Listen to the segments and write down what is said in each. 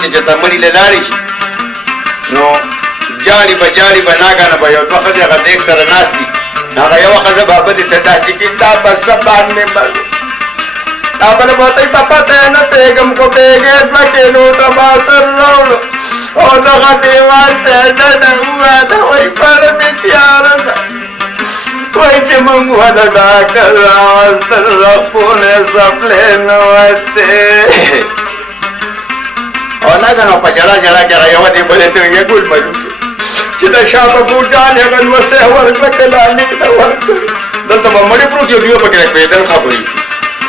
دی چې ته مړي له لاړې شي نو جاړي به ناګانه به یو دوه ښځې هغه دیګ سره ناست دي هغه یوه ښځه بابه دې ته دا چې کتاب به سبان مې بل هغه به ورته په پته نه پوهېږم خو پوهېږې دوه کیلو ټماټر راوړو او دغه دیوال ته ډډه وواده وایي پړه مې تیاره ده وایي چې موږ ونه ډاکټر راوستل رپونه سپلې نه وتې او ناګنه په جړا کې هغه یوه دې بلې ته ویې ګل ملوکې چې د شاه ببو جان هغه نوسې ورکړه کلالې ته ورکړه دلته به مړی پروت یو دیو پکې پېدل خبرې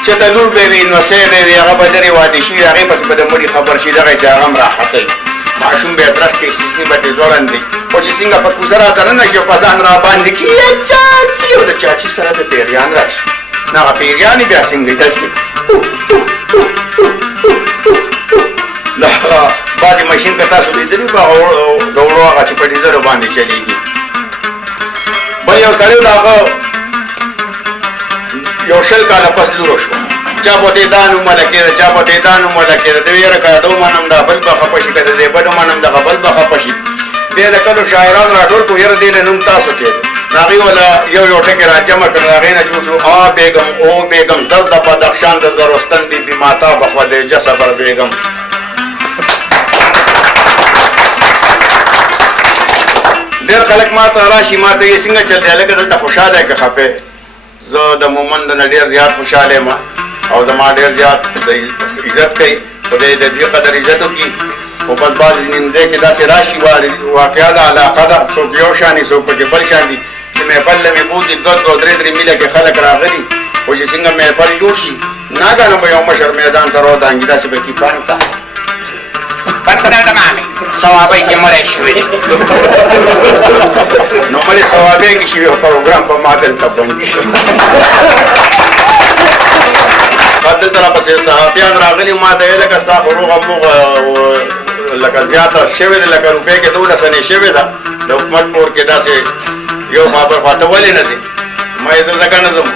چې ته لور به وي نوسې به وي هغه به لرې واده شي هغې پسې به د مړي خبر شي دغه چې هغه هم راخطئ ماشوم به یې ترخ کې سیسمي به ترې ځوړندې خو چې څنګه په کوزه راته ننه شي او په ځان را باندې کړي چاچي او د چاچي سره د پیریان راشي نه هغه پیریان یې بیا څنګه داسې د بعضې ماشین که تاسو لیدلي به د وړو هغه چې په ډیزلو باندې چلیږي بل یو سړی د هغه یو 20 کاله پس لوره شوه چا په دې دا نومله کېده چا په دې دا نومله کېده د یاره که د ومنم دا بل به خفه شي که د دې بل ومنم دغه بل به خفه شي بیا د کلو شاعرانو راټول کړو یاره دې له نوم تاسو کېده نو هغې وله یو ټکې را جمع کړل هغې نه جوړ شو آ بیګم او بیګم درد بدخشان د زرستن بي بي ماتا بخودیجه صبر بیګم ډېر خلک ما ته راشي ما ته یې څنګه چل دی هلکه دلته خوشحاله یې که خفې زه د مومند نه ډېر زیات خوشحاله یم او زما ډېر زیات عزت کوي خدای د دې قدر عزت وکړي خو بس بعضې ځینې ځای کې داسې راشي واقعه ده علاقه ده څوک یو شان دي څوک پکې بل شان دي چې محفل له مې بوځي 2 3 میله کې خلک راغلي خو چې څنګه محفل جوړ شي ناګانه به یو مشر میدان ته راودانګي داسې به کي پانته پانته د مامې ثوابۍ کې مړی شوی دی نو مړی ثوابۍ کې شوي پروګرام په ما دلته بند شي دلته راپسې صحافیان راغلي ما ته یې لکه ستا خو روغه موغه لکه زیاته شوې ده لکه روپۍ کې 12 سنې شوې ده د حکومت کور کې داسې یو خبر خواته ولې نه ځې ما یې زه ځکه نه ځم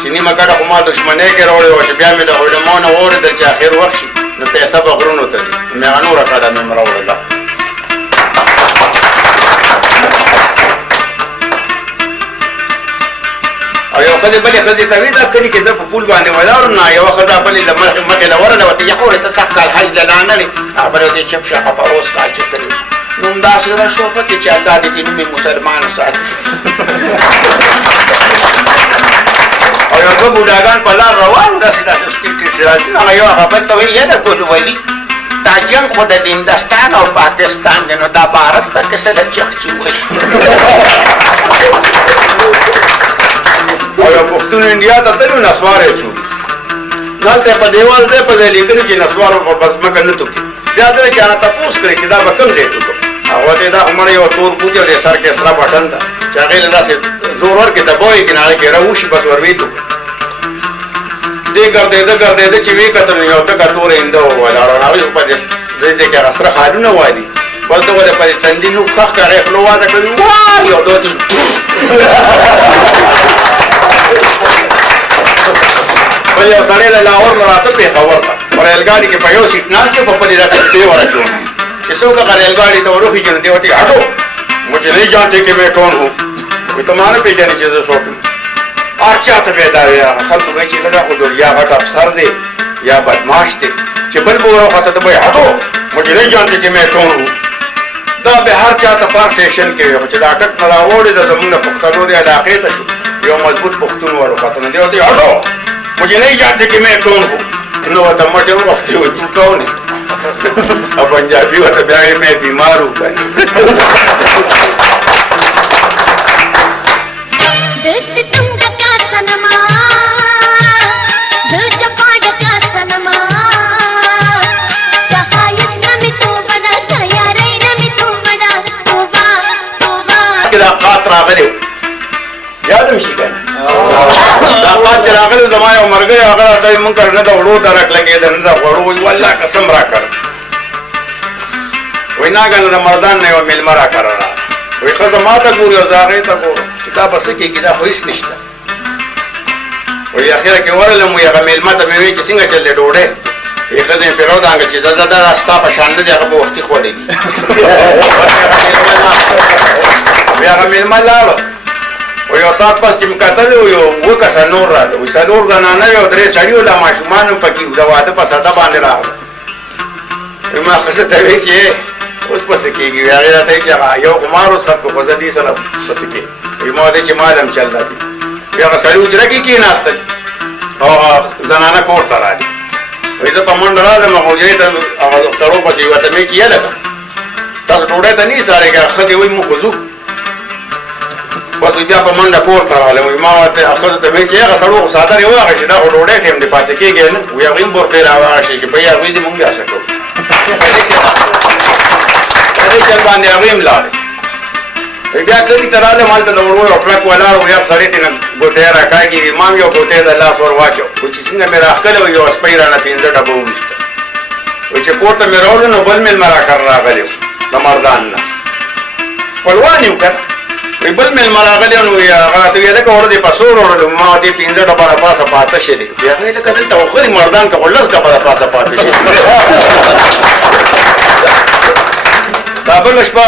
چې نیمه کډه خو ما دښمنۍ کې راوړې وه چې بیا مې د علماو نه واورېدل چې اخر وخت شي نو پیسه به غرونو ته ځي مې هغه نوره کډه مې م راوړله او یو ښځې بلې ښځې ته وي دا کلي کې زه په پول باندې ولاړ یم نه یوه ښځه بلې له مخې له ورله ورته ویې خورې ته سخت کال حج له لانلې هغه بلې ورته چپ شه پروس کال چې تلې نو همداسې زړه شو پکې چې الله دې دې نوم یې مسلمان وساتي او یو دوه بوډاګان په لار روان داسې ټیټ راځي هغه یو هغه بل ته وایي یاره ګل ولي دا جنګ خو د هندوستان او پاکستان دی نو دا بھارت پکې څه د چخچي وایي او یو پښتون انډیا ته تلو نسوار یې چولي دلته په دیوال ځای په ځای لیکلي چې نسوار په ځمکه نه توکي بیا دې چا نه تپوس کړی چې دا به کوم ځای توکو هغه ته دا عمر یو تور بوټی دی سر کې سره بټن ده چې هغې له داسې زور ورکړي دبوي کې نه هغې کې راوشي بس ور ویې توکو دې ګرځېده چې ویې کتل یو تکه توره هنده ولاړه هغې په دې ځای کې هغه سره خالونه والي بل ته ولې په دې چندي نوک خښ کړی خوله واده کړي وای یو دوتې بل یو سړی له لاهور نه راته پېښور ته په ریلګاډي کې په یو سیټ ناست دی په خپلې داسې شپې ورچوم چې څوک هغه ریلګاډي ته وروخېږي نو دی ورته هټو مجھے نہیں جانتے کہ میں کون ہوں کوئی تو ماں نه پېژني چې زه څوک یم هر چا ته به یې دا وایي هغه خلکو به یې چې دا خو یا غټ افسر دی یا بدماش دی چې بل به وروخته ته به یې هټو مجھے نہیں جانتے کہ میں کون ہوں دا به هر چا ته په سټیشن کې وي خو چې دا ټک نه راوړې ده زمونږ د پښتنو د علاقې ته شو یو مضبوط پښتون وروخته نه دی ورته هټو مجھے نہیں جانتے کہ میں کون ہوں نو ورته مټې وروختې وي تو کون یې او پنجابي ورته بیا یې میں بیمار ہوں کنه دا قات راغلی یاد مشي کنه دا قات چې راغلی زما یو مرګی هغه راته وایي مونږ کره نه د وړو درک لګېده نه د غوړو وایي والله قسم راکړه وایي ناګانه د مردان نه یوه مېلمه راکړه راغله وایي ښځه ما ته ګوري او زه هغې ته ګورم چې دا به څه کېږي دا خو هېڅ نشته وایي اخره کې ورغلم وایي هغه مېلمه ته مې وایي چې څنګه چل دی ډوډۍ یې ښځې پرې ودانګل چې زه دا ستا په شان نه دي هغه به وختي خوړلي دي بیا هغه مېلمه لاړه و یو ساعت پس چې مې کتلې و یو اووه کسه نور راغله وایي څلور زنانه وې او درې سړي وو لا ماشومان هم پکې وو د واده په سده باندې راغله وایي ما ښځه ته وایي چې اوس پسې کېږي وایي هغې راته وایي چې هغه یو خمار وڅښه خو زه دې سره پسې کېږم وایي ما ورته چې مال هم چل راځي وایي هغه سړي حجره کې کېناستل او هغه زنانه کور ته راغلې وایي زه په منډه راغلم هغه حجرې ته هغه سړو پسې ورته مې چې یلکه تاسو ډوډۍ ته نه ایسارئ که ښځې وایي موږ خو ځو بس بیا په منډه کور ته راغلم وایي ما ورته ښځو ته مې چې هغه سړو خو څادر یې واخیستې دا خو ډوډۍ ټیم دې پاتې کېږي نه وایي هغوی هم بورقې راواخیستې چې بهی هغوی دې مونږ بیا څه کوو په دې چل باندې هغوی هم لاړې بیا کلي ته راغلم هلته د وړو یو ټرک ولاړ و یار سړی ترې نه ګوتې راکاږي وایي ما هم یو ګوتې د لاس ور واچو وایي چې څنګه مې راښکلی وایي یو سپی رانه 5 ډبه وویسته وایي چې کور ته مې راوړو نو بل مېلمه راکړ راغلی و د مردان نه خپلوان یو که نه وایي بل مېلمه راغلی نو هغه راته ویې لکه وړه دې په سور وړلو ما ورته 5 ډبه را پاسه پاته شوې وایي هغې لکه دلته خو ښه دي مردان که خو 10 ډبه را پاسه پاته شوې دا بله شپه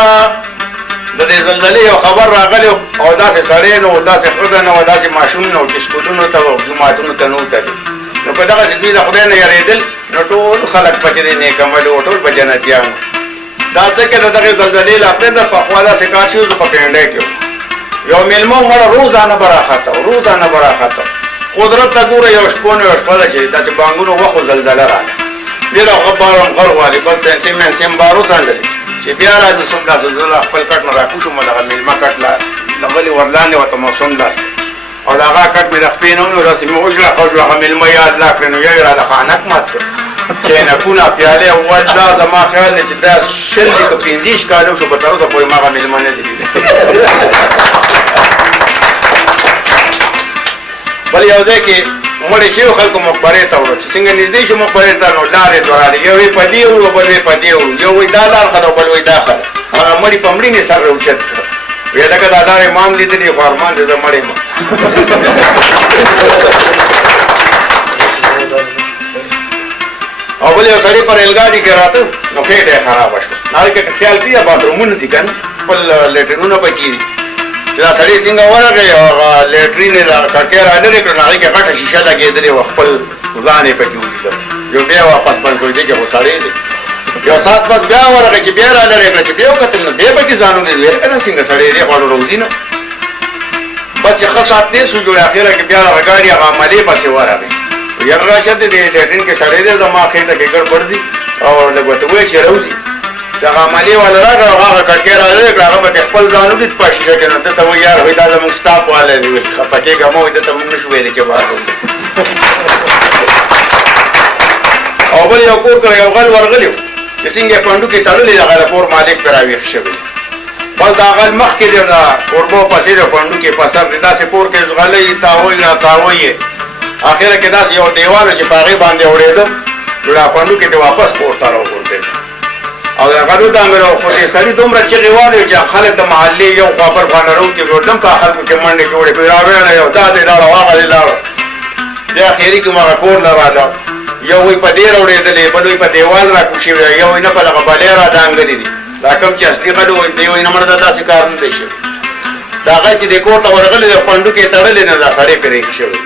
د دې زلزلې یو خبر راغلی او داسې سړی نه و داسې ښځه نه وه داسې ماشوم نه و چې سکولونو ته او جوماتونو ته نه وتلي نو په دغسې دوی د خدای نه یارېدل نو ټول خلک په چې دی نیک عمل و ټول په جنتیان وو دا څه کې د دغې زلزلې لا پرېږده پخوا داسې کار شوي زه په پینډۍ کې وم یو مېلمه و مړه روزانه به راخته و روزانه به راخته قدرت ته ګوره یو شپون یو شپه ده چې داسې بانګونو وخت و زلزله راغله ډېره غبار هم غر غواړي بس پنسې منسې هم بار وڅنډلې چې بیا راځو څومداسې زه له خپل کټ نه راکوشم و دغه مېلمه کټ لغلې ورلاندې ورته موسم داسې او د هغه کټ مې د خپې نه ونیو داسې مې وژړه خوژړه هغه مېلمه یاد لا کړې نو یو یې راله خانک مات کړ چینکونه پیالې والله زما خیال دی چې دا 20 دي که 15 کاله وشو به تر اوسه پورې ما هغه مېلمه نه دي لیدلی بل یو ځای کې مړې شویو خلکو مقبرې ته وړو چې څنګه نږدې شو مقبرې ته نو لارې دوه راغلې یو یې په دې وړو بل یې په دې وړو یو وایي دا لار ښه ده بل وایي دا ښه ده هغه مړي په مړینې سر راوچت کړه ویې لکه دا لارې ما هم لیدلې خو ارمان دی زه مړ یم او بل یو سړي په ریلګاډي کې راته نو خېټه یې خرابه شوه هغې کې خیال کړي باترومونه دي که نه خپل لیټرینونه پکې دي چې دا سړی څنګه ورغی او هغه لیټرین یې کړکۍ را لرې کړه نو هغې کې غټه شیشه لګېدلې وه خپل ځان یې پکې ولیده یو بیا واپس بند کړو دې کې خو سړی دی یو ساعت پس بیا ورغی چې بیا را لرې کړه چې بیا وکتل نو بیا پکې ځانونه دي ویل که نه څنګه سړی دی خواړو روزي نه بس چې ښه ساعت تېر شو جوړې اخره کې بیا هغه ګاډي هغه عملې پسې ورغی یار راشه دې لیټرین کې سړی دی زما خېټه کې ګډوډ دي او لږ ورته ووایه چې راوځي چې هغه عملې والا راکړه او هغه کړکۍ را لرې کړه هغه پکې خپل ځان ولید په شیشه کې نو ده ته وایي یار وایي دا زموږ سټاف والی دی وایي خفه کېږه مه وایي ده ته موږ نه شو ویلی چې بهر وځي او بل یو کور ته یو غل ورغلی و چې څنګه یې پنډو کې تړلې د هغه د کور مالک پرې راویښ شوی بس دا غل مخکې دی د کوربو پسې د پنډو کې په سر دی داسې کور کې ځغلی تاوی را تاوی یې اخره کې داسې یو دیوال و چې په هغې باندې اورېده نو دا پنډو کې دې واپس کور ته راوغورځېد او د هغه ودانګل خو دې سړي دومره چغې والې چې خلک د محلې یو خوا بل خوا نه راوکې ډم په خلکو کې منډې جوړې کړې راویړه یو دا دې لاړه هغه دې لاړه بیا اخري کې مو هغه کور نه راغله یو وایي په دې راوړېدلې بل وایي په دیوال راکوشي وی یو وایي نه په دغه بلې را دانګلې دي دا کوم چې اصلي غل وایي دی وایي نه مړه دا داسې کار نه دی شوی دا هغه چې دې کور ته ورغلی د پنډو کې تړلې نه دا سړی پرې ایښ شوی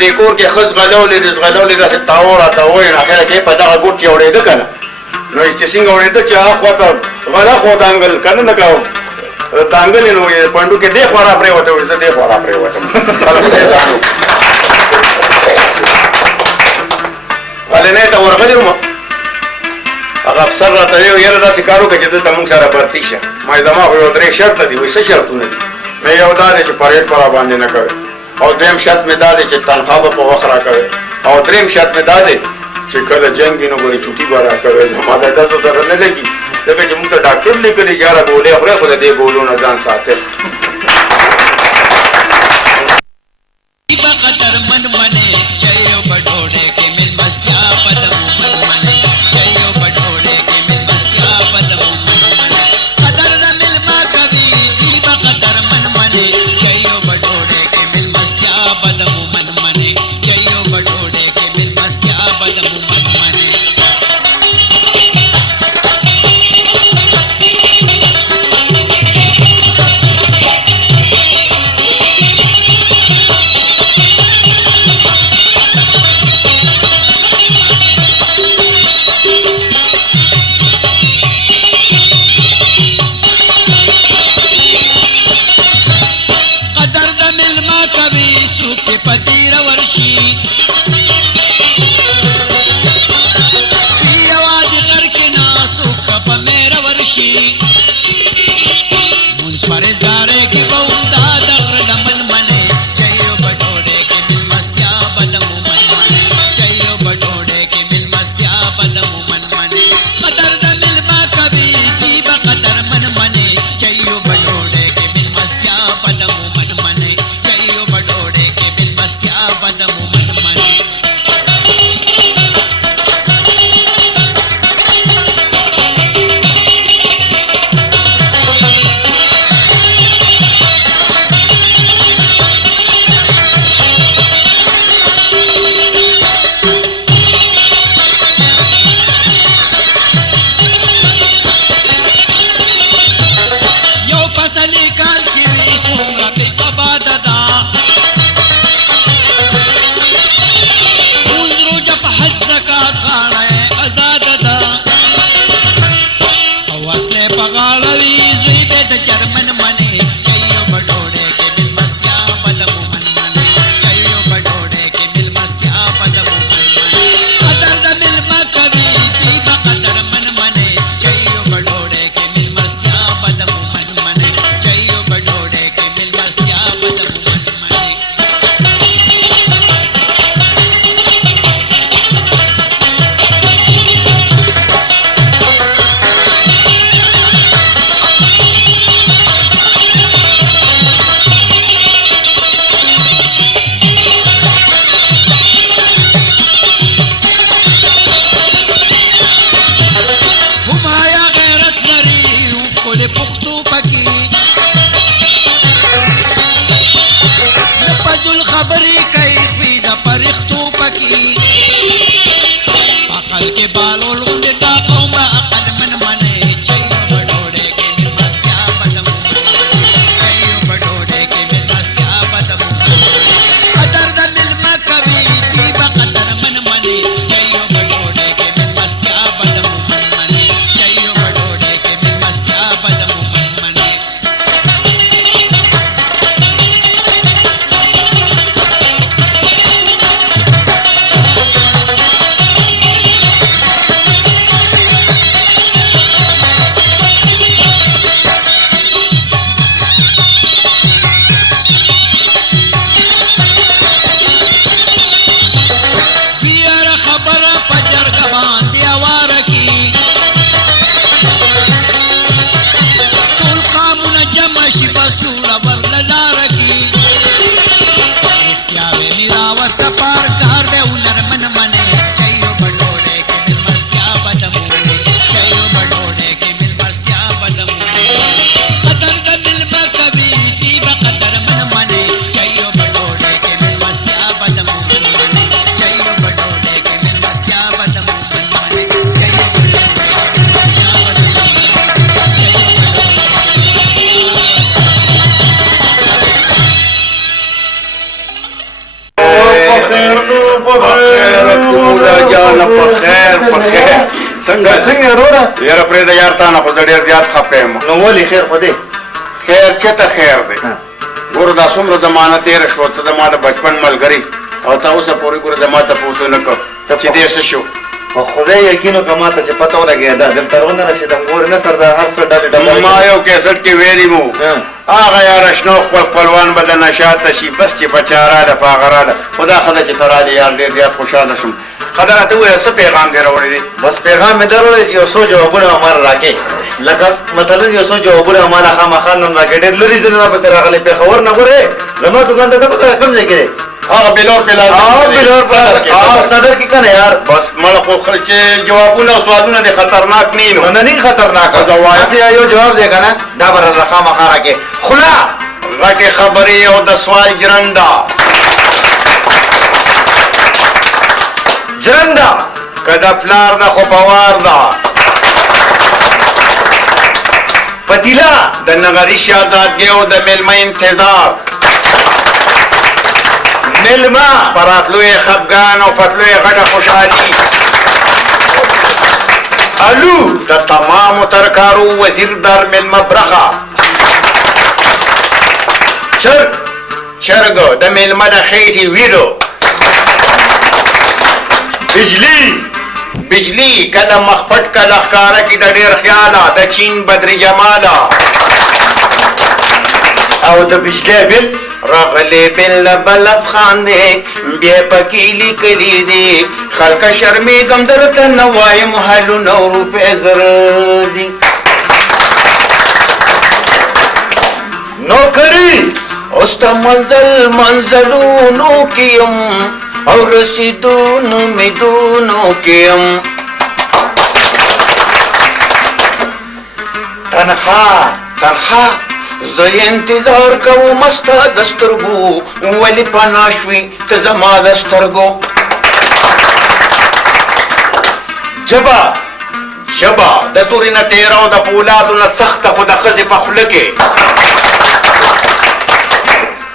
دې کور کې ښه ځغلولې دې ځغلولې داسې تاو را تاوی نو اخره کې په دغه ګوټ چې اورېده که نه نو چې څنګه اورېده چې هغه خوا ته غله خوا دانګل که نه لکه دانګلې نو پنډو کې دې خوا را پرېوته وایي زه دې خوا را پرېوتم خلکو ته یې ځانو غلنۍ ته ورغلی وم هغه افسر راته ویل یاره داسې کار وکړه چې دلته موږ سره برتي شه ما زما خو یو 3 شرطه دي وایي څه شرطونه دي مې یو دا دی چې پریډ به راباندې نه کوې او دویم شرط مې دا دی چې تنخوا به په وخت راکوې او دریم شرط مې دا دی چې کله جنګ وي نو ګورې چوټي به راکوې زما د ډزو سره نه لګي ځکه چې موږ ته ډاکټر لیکلي چې یاره ګولۍ خورې خو د دې ګولو نه ځان ساتل قدر من منے چیو بڑھوڑے کے مل مستیا پدم من منے چیو بڑھوڑے کے مل مستیا پدم من منے قدر نہ مل ما کبھی دل با قدر من منے چیو بڑھوڑے کے مل مستیا پدم من منے چیو بڑھوڑے کے مل مستیا پدم من منے पतीर वर्षी आवाज करके ना सुख पमेर वर्षी मुंस परेजगारे की बहुता दर्द मन मने चाहिए बटोरे के मिल मस्तिया बदम मन मने चाहिए बटोरे के मिल मस्तिया बदम मन मने कदर द मिल बा कभी की बकदर मन मने चाहिए बटोरे के मिल मस्तिया बदम मन मने चाहिए बटोरे के मिल मस्तिया बदम मन मने चरमन मने चाहिए बटोरे के मिल मस्तिया बदम मन मने चाहिए बटोरे के मिल मस्तिया बदम मन मने कदर द मिल मा कभी की बकदर मन मने चाहिए बटोरे के मिल मस्तिया बदम मन मने चाहिए बटोरे के मिल मस्तिया बदम मन मने खबरी कई फीद परिख्तू पकी अकल के बालों लूंदे ताकों में अकल मन मने चाहिए बटोरे के मिल मस्तिया बदम चाहिए बटोरे के मिल मस्तिया बदम कदर द मिल में कभी की बकदर मन मने चाहिए बटोरे के मिल मस्तिया बदम मन मने चाहिए बटोरे के मिल मस्तिया बदम मन मने څنګه وروره یاره پرېږده یار تا نه خو زه ډېر زیات خفه یم نو ولې خیر خو دی خیر چېته خیر دی ګوره دا څومره زمانه تېره شوه ته زما د بچپن ملګري او تا اوسه پورې ګوره زما تپوس ونه کړ چې دې څه شو په خدای یقین وکړه ما ته چې پته ولګېده دلته ونه رسېدم ګورې نه سر د هر څه ډلې ډبې ما یو کیسټ کې ویلي مو هغه یاره شنو خپل خپلوان به د نشاته شي بس چې په چا راله په هغه راله خو دا ښه ده چې ته رالې یار ډېر زیات خوشحاله شوم ښه ده راته ووایه څه پیغام دې راوړی دی بس پیغام مې درولې چې یو څو جوابونه مال راکې لکه مثلا یو څو جوابونه مال خامخا نن راکې ډېر لرې ځایونه پسې راغلی پېښور نه ګورې زما دوکان ته نه پته کوم ځای کې دی هغه بلور صدر کې کنه یار بس مړه خو چې جوابونه او سوالونه دې خطرناک نه نو نه نه خطرناک هسې یو جواب دی کنه دا به راله خامخا راکې خوله غټې خبرې او د سوال جرنده جرنده که د پلار نه خو په وار ده پتیلا د نغري شهزادګۍ او د میلمه انتظار میلمه په راتلو یې خفګان او په تلو یې غټه خوشحالي الو د تمامو ترکارو وزیر در میلمه برخه چرګ چرګ د میلمه د خېټې ویلو بجلی کله مخ پټ کله ښکاره کې د ډېر خیاله د چین بدري جماله او د بجلی بل راغلی بل بلب خاندې بیا پکې لیکلي دي خلکه شرمېږم درته نه وایم حلونه او روپۍ زر دي نوکري اوس ته منزلونو کې یم او رسیدونو امیدونو کې یم تنها زه انتظار کوم ستا د سترګو ولې پناه شوې ته زما د سترګو ژبه د تورې نه تېره او د پولادو نه سخته خو د ښځې په خوله کې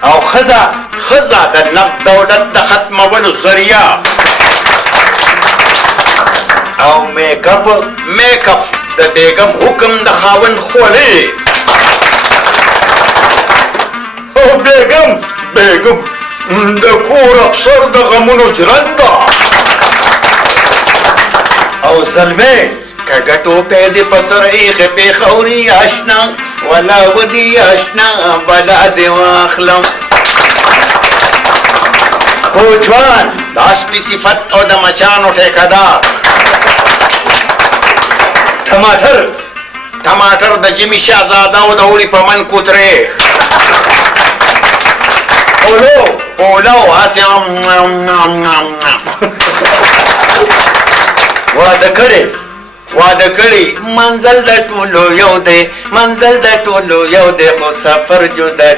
او ښځه د نقد دولت د ختمولو ذریعه او میکاپ د بیګم حکم د خاوند خولې او بیګم د کور افسر د غمونو جرنده او زلمه کږه ټوپۍ دې په سر ایښې پېښوري اشنا ولا ودي اشنا بلا دې واخلم کوچوان د سپي صفت او د مچانو ټیکهدار ټماټر د جمي شهزاده او د اوړي په من کوترې پولو هسې واده کړي منزل د ټولو یو دی خو سفر جدا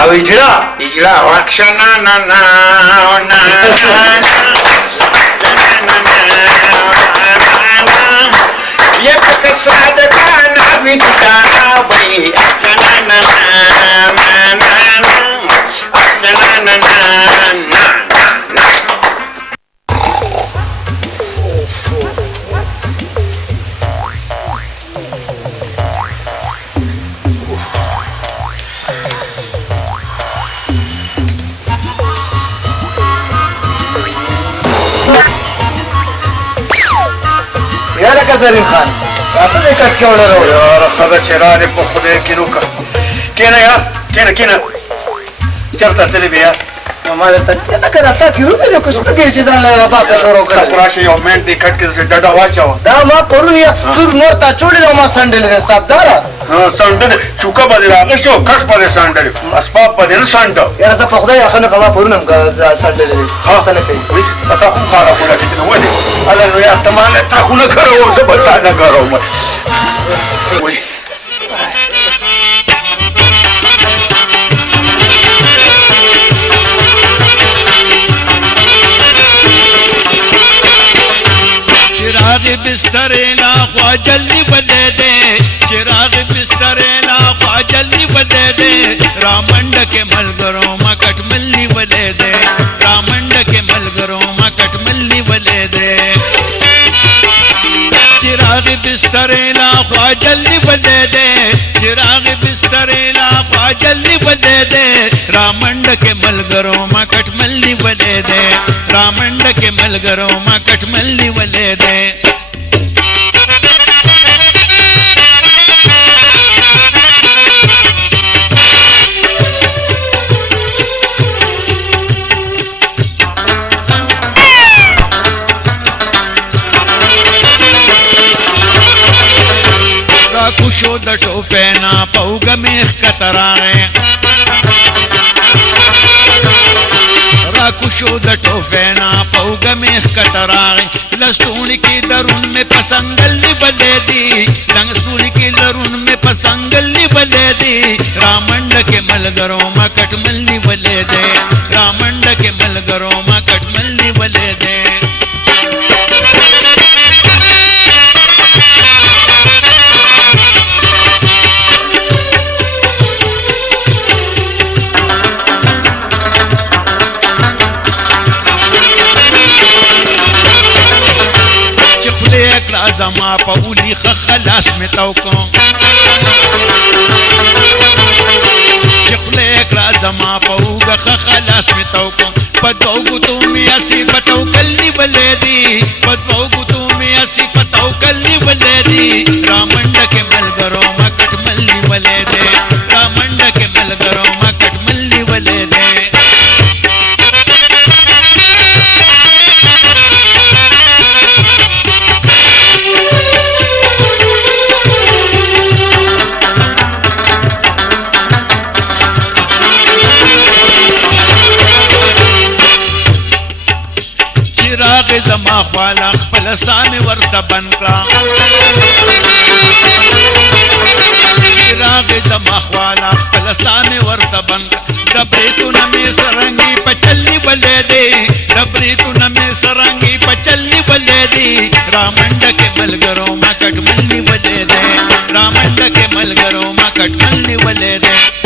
او اجرا واکشنا یک صادقانه ویدانا وی یا لکه زرین خان راسه دې کټ کې وړه یاره ښځه چې رانې په خدای کې نو که کېنه یار کېنه چېرته تللی بې یار ما درته لکه راته کې روپۍ دې که شپږې چې ځان له باپه شروع کړی ته راشه یو منټ دې کټ کې داسې ډډه واچوه دا ما پرون یو سور نور تا چوړې ده ما سنډلې ده صاحبداره سنډلې چوکه به دې راغېستې او کټ به دې سنډلې اسباب به دې نه سنډه یاره ته په خدای یخه نه که ما پرون هم سنډلې دي ته نه کوي تا خوب خرابونه کېدل ولې هله نو یار ته ماله تا خو نه کروم زه به تا نه کروم चिराग बिस्तरे ला ख्वा जल्दी बदे दे चिराग बिस्तरे ला ख्वा जल्दी बदे दे रामंड के मलगरों मा कटमल्ली बदे दे रामंड के मलगरों मा कटमल्ली बदे दे चिराग बिस्तरे ला ख्वा जल्दी बदे दे चिराग बिस्तरे ला ख्वा जल्दी बदे दे रामंड के मलगरों मा कटमल्ली बदे दे रामंड के मलगरों मा कटमल्ली बदे दे कुशो दटो पैना पौग में कतराए राकुशो दटो पैना पौग में कतराए लस्तून की दरुन में पसंगल बदे दी लंगसून की दरुन में पसंगल बदे दी रामंड के मलगरों में कटमल्ली बले दे रामंड के मलगरों में कटमल्ली बले दे زما په اولی خلاص می توکو چې خله کړه زما په اوګه خلاص می توکو په دوغو تو می اسی پتو کلی ولدي په دوغو تو می اسی پتو کلی ولدي رامنډ کې ملګرو ما کټ ملي ولدي رامنډ کې ملګرو ما کټ ملي ولدي چراغ زما خوالا خپل سان ورته بند کړه چراغ زما خوالا خپل سان ورته بند دبریتونه می سرنګي پچلی ولې دي دبریتونه می سرنګي پچلی ولې دي رامنډ کې ملګرو ما کټ ملي ولې دي رامنډ کې ملګرو ما کټ ملي ولې دي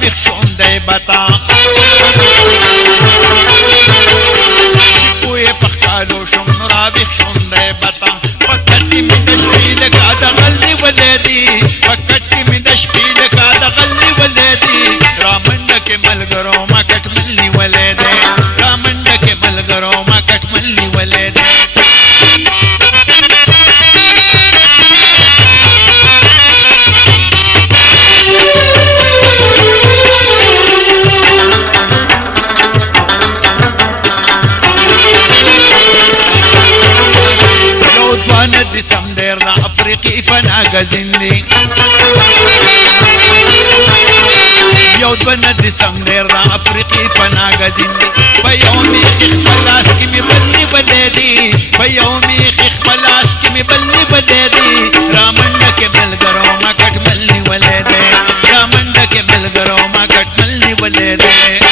ویخ شوم دی بتا چپوی پخکالو شوم نورا ویخ شوم دی بتا پکتی می د شپې لکه د غلي ولدي پکتی می د شپې لکه د غلي ولدي رامنډ کې ملګرو ما کټ ملي ولدي رامنډ کې ملګرو ما کټ ملي ولدي دسمبر دا افریقی فنا گزندی یو دون دسمبر دا افریقی فنا گزندی بیومی خخبلاس کی می بلی بلیدی بیومی خخبلاس کی می بلی بلیدی رامنڈ کے ملگرو ما کٹ ملی ولیدی رامنڈ کے ملگرو ما کٹ ملی ولیدی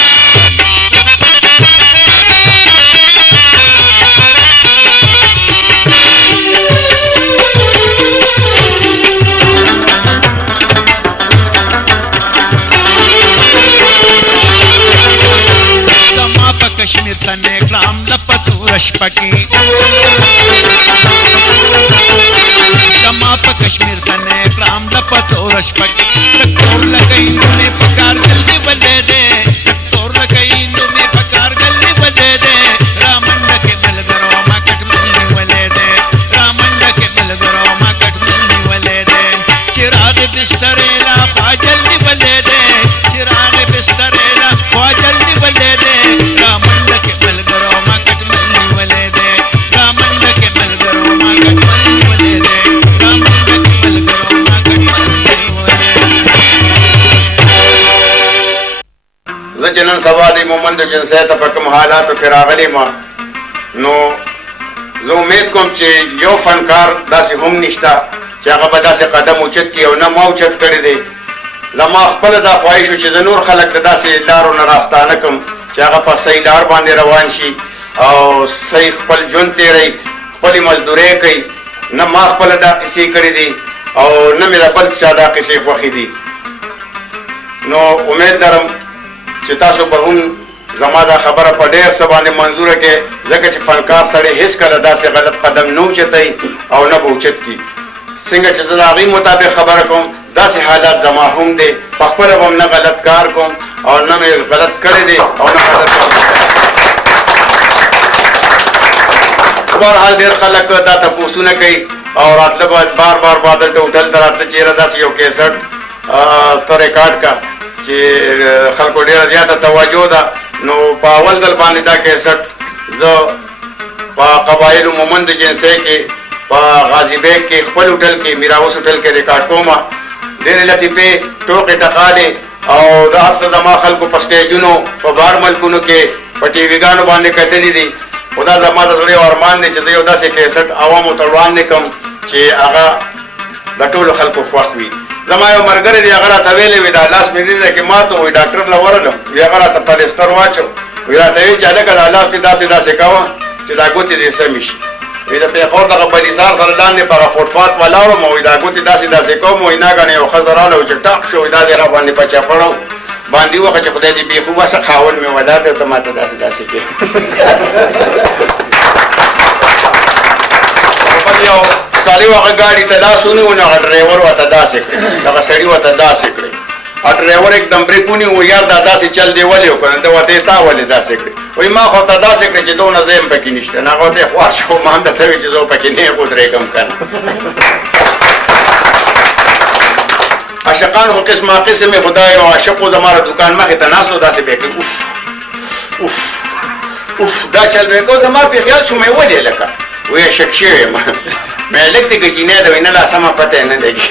کشمیر تنه کلام لپتو رشپکی دما پا کشمیر تنه کلام لپتو رشپکی تکتور لگئیندو میں پکار گلی بلے دے تکتور لگئیندو میں پکار گلی بلے دے رامنڈ کے ملگرو ما کٹ ملی ولے دے رامنڈ کے ملگرو ما کٹ ملی ولے دے چراغ بستریلا خواجلی بلے دے چراغ بستریلا خواجلی بلے دے رامنڈ کے ملگرو ما کٹ ملی ولے دے رامنڈ کے ملگرو ما کٹ ملی ولے دے رامنڈ کے ملگرو ما کٹ ملی ولے دے زجنن سبا دی مومند جنسه ته په کوم حالاتو کې راغلی ما نو زه امید کوم چې یو فنکار داسې هم نشته چې هغه به داسې قدم اوچت کړي او نه ما اوچت کړی دی لما خپله دا خواهش و چې زه نور خلک د داسې لارو نه راستانه کړم چې هغه په صحیح لار باندې روان شي او صحیح خپل ژوند تېروي خپلې مزدورۍ کوي نه ما خپله دا قصې کړې دي او نه مې د بل چا دا قصې خوښې دي نو امید لرم چې تاسو به هم زما دا خبره په ډېر څه باندې منظوره کې ځکه چې فنکار سړی هېڅکله داسې غلط قدم نه اوچتوي او نه به اوچت کړي څنګه چې زه د هغې مطابق خبره کوم داسې حالات زما هم دی په خپله به هم نه غلط کار کوم او نه مې غلط کړی دی او نه غلط بهرحال ډېر خلک دا تپوسونه کوي او راتله به بار بار به دلته هوټل ته راتله چې یاره داسې یو کیسټ ته ریکارډ کا چې خلکو ډېره زیاته توجه ده نو په اول ځل باندې دا کیسټ زه په قبایلو مومند جنسۍ کې په غازي بیګ کې خپل هوټل کې میراوس هوټل کې ریکارډ کوم ډېرې لطیفې ټوکې ټقالې او دا هر څه زما خلکو په سټیجونو په بار ملکونو کې په ټي ویګانو باندې کتلي دي خو دا زما د زړه یو ارمان دی چې زه یو داسې کیسټ عوامو ته وړاندې کړم چې هغه د ټولو خلکو خوښ وي زما یو ملګری دی هغه راته ویلې وي دا لاس مې دی دی کې ما ته وایي ډاکټر له ورغلم وي هغه راته پلیسټر واچو وي راته ویل چې هلکه دا لاس دې داسې داسې کوه چې دا ګوتې دې سمې شي. وایي د پېښور دغه بلیسار سره لاندې په هغه فوټپات ولاړم، وایي دا ګوتې داسې کوم، وایي ناګهانه یو ښځه راغله چې ټاق شو، وایي دا دې را باندې په چپړو باندې وخه چې خدای دې بېخوبه خاوند مې ولاړ دی او ته ماته داسې کوې. یو سړي هغه ګاډي ته لاس ونیو، نو هغه ډرایور ورته داسې کړې، دغه سړي ورته داسې کړې. ډرایور एकदम بریک ونیو، یار دا داسې چل دی ولې وکړه؟ ده ورته تا ولې داسې کړې؟ وایي ما خو ته داسې کړې چې دونه ځای هم پکې نشته. نه هغه ورته یې خواست شو، ما هم درته وایي چې زه پکې نه ودرېږم که نه. عاشقان خو قسمه قسم خدای او عاشقو زما د دوکان مخې ته ناست و، داسې به یې کوي اوف اوف اوف دا چل به یې کو، زما پې خیال شو مې ولې لکه وایي شک شوی یم مې لږ دې ګچینی ده، وایي نه لا سمه پته یې نه لګي.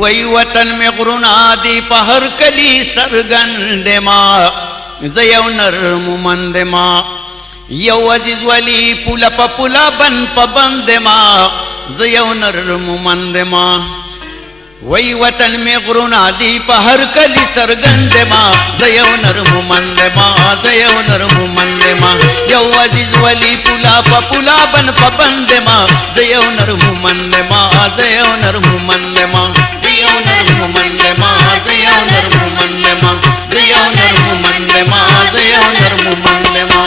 وی وطن میں غرونا دی پہر کلی سرگند ما زیو نرم مند ما یو عزیز ولی پولا پا پولا بن پا بند ما زیو نرم مند ما وی وطن میں غرونا دی پہر کلی سرگند ما زیو نرم مند ما زیو نرم مند ما یو عزیز ولی پولا پا پولا بن پا بند ما زیو نرم مند ما زیو نرم مند ما زیو نرم مند ما زیو نرم مند ما زیو نرم مند ما زیو نرم مند ما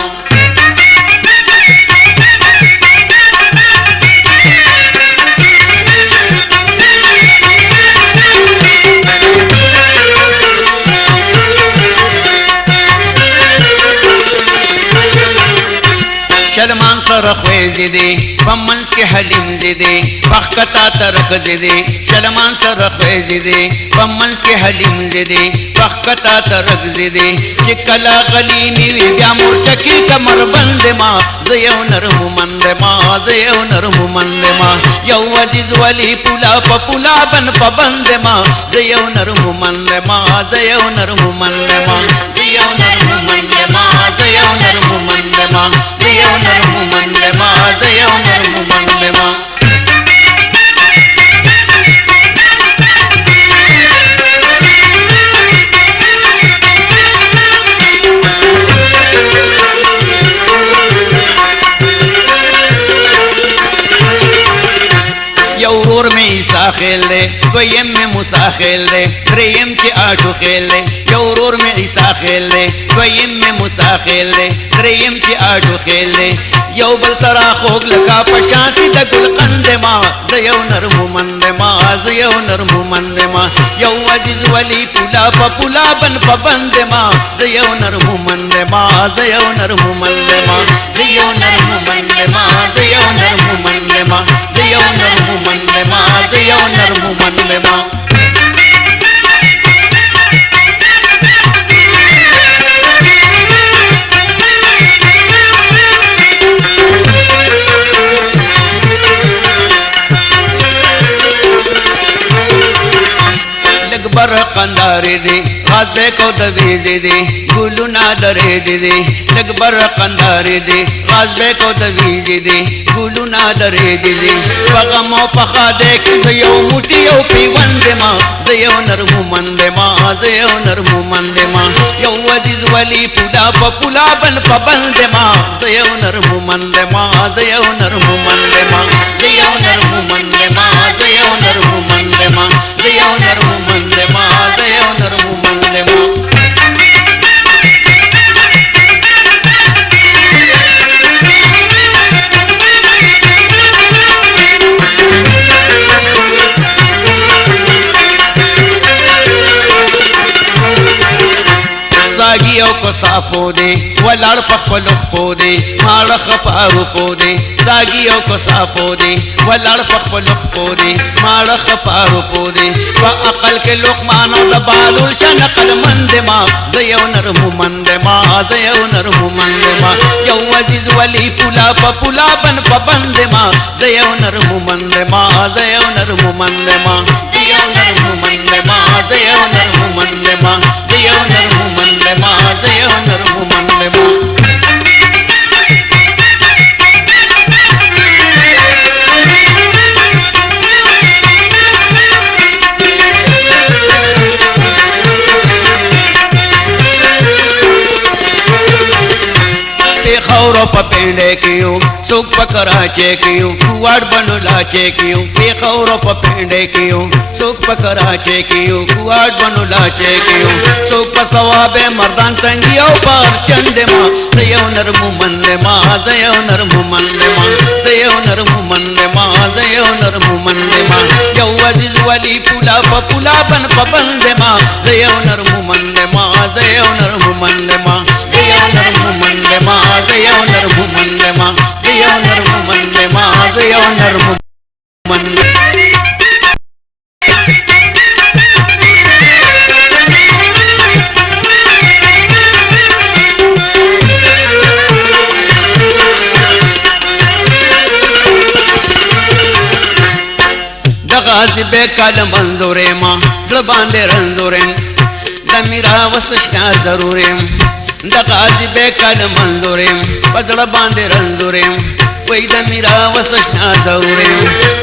شرمان سر خویزی دی پمنس کے حلیم دی دی پخکتا ترک دی دی شرمان سر خویزی دی پمنس کے حلیم دی دی پخکتا ترک دی دی چکلا غلی نیوی بیا مورچکی کمر بند ما زیو نرم مند ما زیو نرم مند ما یو عزیز ولی پولا پا پولا بن پا بند ما زیو نرم مند ما زیو نرم مند ما زیو نرم مند ما زیو نرم مند ما زیو نرم مند ما زیو نرم مند ما یو ورور میں عیسیٰ خیل دے دویم میں موسیٰ خیل دے دریم چی آٹو خیل دے یو ورور میں عیسیٰ خیل دے دویم میں موسیٰ خیل دے دریم چی آٹو خیل دے یو بل سرا خوگ لگا پشانتی دا گل قند ما زیو نرم مند ما زیو نرم مند ما یو عزیز ولی پولا پا پولا بن پا بند ما زیو نرم مند ما زیو نرم مند ما زیو نرم مند ما زیو نرم مند ما زیو نرم مند ما زیو نرم مند ما لگبر قنداری دی غازے کو دویزی دی گلو نادری دی دی لگبر قنداری دی غازے کو دویزی دی گلو نادری دی دی پغم و پخا دیکھ زیو موٹیو پیوند ما زیو نرم مند ما زیو نرم مند ما یو عزیز ولی پولا پا پولا بن پا بند ما زیو نرم مند ما زیو نرم مند ما زیو نرم مند ما زیو نرم مند ما زیو نرم مند ما زیو نرم مند ما ساگیو کو صافو دے ولار پخپلخ پو دے مارخ پاو پو دے ساگیو کو صافو دے ولار پخپلخ پو دے مارخ پاو پو دے و عقل کے لقمان و دبالو شنقل مند ما زیو نرم مند ما زیو نرم مند ما یو عزیز ولی پولا پا پولا بن پا بند ما زیو نرم مند ما زیو نرم مند ما زیو نرم مند ما زیو نرم مند ما زیو نرم مند ما زیو نرم مند ما पेंडे कियो सुख पकराचे कियो कुआड बनोलाचे कियो पेखौर पेंडे कियो सुख पकराचे कियो कुआड बनोलाचे कियो सुख पसवाबे मर्दान तंगियो पर चंदे मा दयो नरमु मंदे मा दयो नरमु मंदे मा दयो नरमु मंदे मा दयो नरमु मंदे मा यो अजीज वली पुला बन पबंदे मा दयो नरमु मंदे मा दयो नरमु मंदे मा दयो नरमु मंदे मा दयो नरमु मंदे मा दयो नरमु मंदे मा दयो नरमु मंदे दगाज़ बेकाल मंजूरे मां ज़बांदे रंजूरे दमीरा वसशना जरूरे दगाज़ बेकाल मंजूरे बजड़ बांदे रंजूरे कोई दमीरा वसशना जरूरे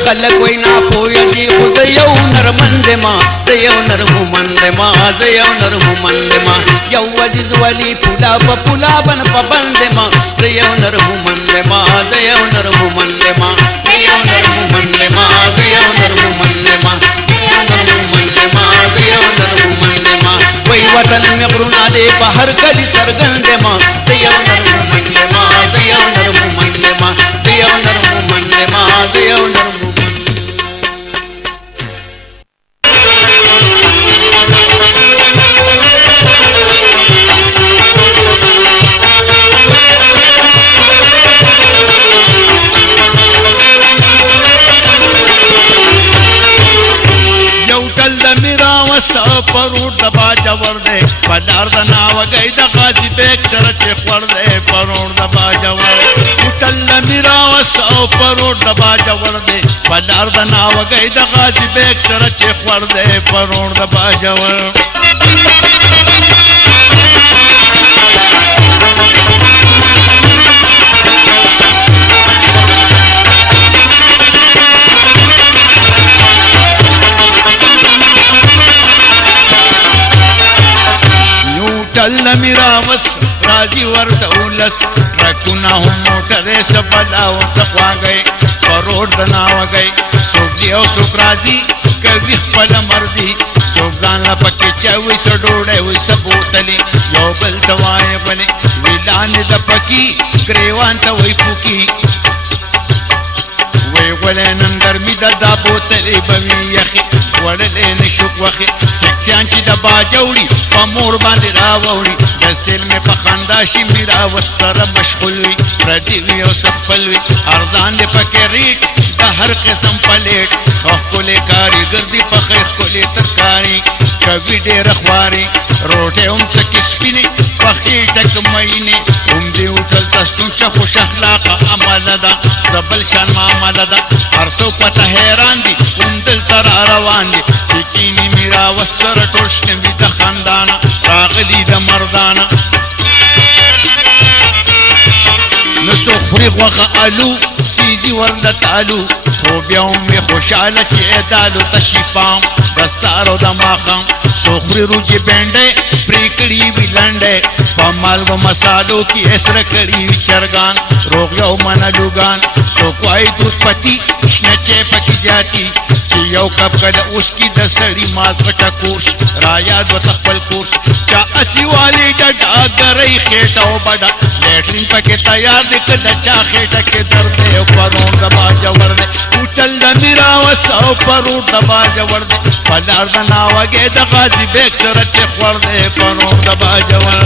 खलक कोई ना पोया जी खुद यौ नरमंदे मां दयो नरमु मंदे मां दयो नरमु मंदे मां यौ अजीज वली पुला बन पबंदे मां दयो नरमु मंदे मां दयो नरमु मंदे मां दयो नरमु मंदे मां दयो नरमु मंदे मां दयो नरमु मंदे मां दयो नरमु मंदे मां कोई वतन में गुरुना दे बाहर कली सरगंदे मां दयो नरमु मंदे मां दयो नरमु मंदे मां दयो नरमु मंदे मां दयो नरमु परोड दबा जवर दे पदार नाव गई दगाजी बेक चरचे खवर दे परोड दबा जवर उतल मिराव सौ परोड दबा जवर दे पदार नाव गई दगाजी बेक चरचे खवर दे परोड दबा जवर चल मिरावस राजी वर्टउलस ट्रकुना हम मोटरे सबलाओ तकवा गए परोड बनाव गए सोजियो सुकराजी कवि पल मर्दी सोगान पके चवी सडोड़े हुई सबोतली यो बल तवाए बने विलान दपकी ग्रेवान तवई पुकी वे वले नंदर मी ददा बोतली बमी यखी वले नशुक वखी सेक्सियांची दबा जौड़ी पमोर बांधे रावड़ी दसेल में पखंदाशी मेरा वस्तर मशगुल हुई प्रदीवी और सफल हुई अर्दान दे पके रीट हर किस्म प्लेट कोले कारी गर्दी पखे कोले तरकारी कभी दे रखवारी रोटे तक स्पिनी पखी तक महीने दे उठल तस्तुन खुश अखलाक अमलदा सबल शान मामलदा हर सो पता हैरान दी दिल तरा रवान दी सिकीनी मेरा वस्तर टोशने भी द खानदाना रागली द मर्दाना नसो खरीक वखा आलू सीधी वर्दत आलू तो ब्याऊं में खुशाला चे दालू तशीफाम दसारो दमाखम सोखरी रुझे बेंडे प्रीकड़ी भी लंडे पमाल व मसालों की ऐसर कड़ी चरगान रोग यो मना लुगान सो कोई दूध पति नचे पकी जाती चियो कब कद उसकी दसड़ी माज बटा कोश राया दो तकबल कोश चा असी वाली डा गरई खेटा बड़ा लेटरिन पके तैयार दिख दचा खेटा के दर्द परों दबा जवर दे उचल दमीरा वसो परों दबा जवर दे पदार दनावा गे दगाजी बेक सरचे खवर दे परों दबा जवर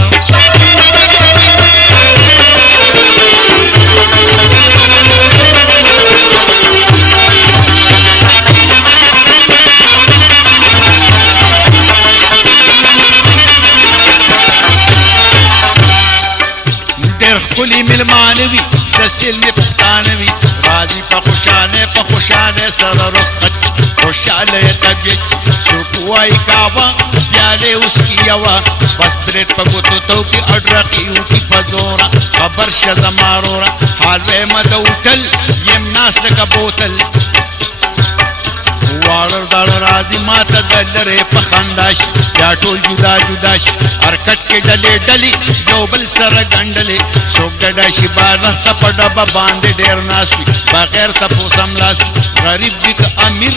खुली मिलमानवी दसिल में पुख्तानवी राजी पखुशाने सर रुखत खुशाले तबियत सुकुआई कावा प्याले उसकी यवा बस ब्रेड पगुतो तो की अडरकी उकी फजोरा खबर शजमारोरा हालवे मद उठल यम नास का बोतल واړه داړه راځي ماته د لرې په خندا شي بیا ټول جدا جدا شي حرکت کې ډلې ډلې یو بل سره ګنډلې څوک ډډه شي بارسته په ډبه باندې ډېر ناست وي بغیر تپوس هملاس غریب وي که امیر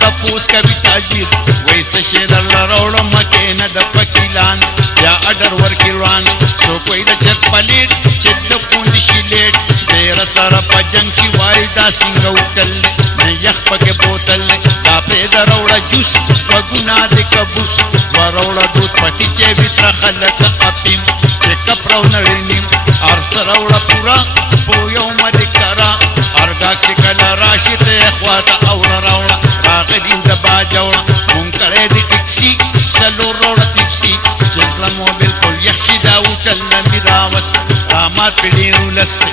تپوس کوي تاجیر وایي څه شی درله راوړم کښېنه د پکې لاندې بیا اډر ورکړي وړاندې څوک وایي د چک پلیټ چې د پوندې شي لیټ ډېره سره په جنګ چې وایي دا څنګه وکل نه یخ پکې بوتل دا پرېږده راوړه جوس غوږونه د کبوس وراوړه دود پټي چې ویتره خلک اپیم چې کپ راونړې نیم ارسه راوړه پوره په یو مدې کرا ارګاک چې کله راشي ته یې خواته اوړه راوړه راغلي د باجوړه مونږ کړی د ټکسي څلور راوړه ټپسي چې زړه مو بلکل یخ شي دا هوټل نه مې راوست رامات پې ډېر ولس دی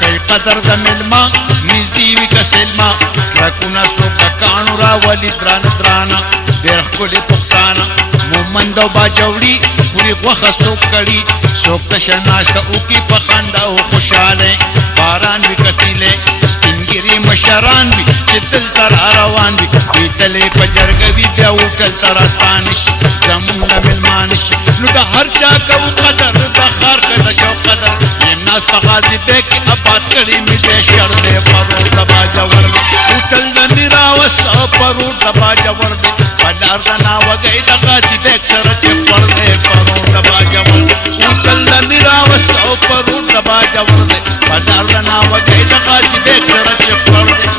کوي قدر د مېلمه نږدې وي که سلمه ټرکونه څوک د کاڼو راولي درانه درانه ډېر ښکلې پښتانه مومند او باجوړي خوري غوښه څوک کړي څوک تشه ناشته وکړي په خندا او خوشحالی باران وي که سیلی سپین ګیري مشران وي چې دلته را روان وي دوی تلې په جرګه وي بیا هوټل ته راستانه شي زمونږ نه مېلمانه شي نو د هر چا کوو قدر د ښار که د شوق قدر یم ناست په غازي بیګ کې اباد کړي مې دی شر دی پرور د باجور دی هوټل نه مې راوست پرور د باجور دی په لار د ناوګۍ د غازي بیګ سره چې خور دی پرور د باجور دی هوټل نه مې راوست پرور د باجور دی په لار د ناوګۍ د غازي بیګ سره چې خور دی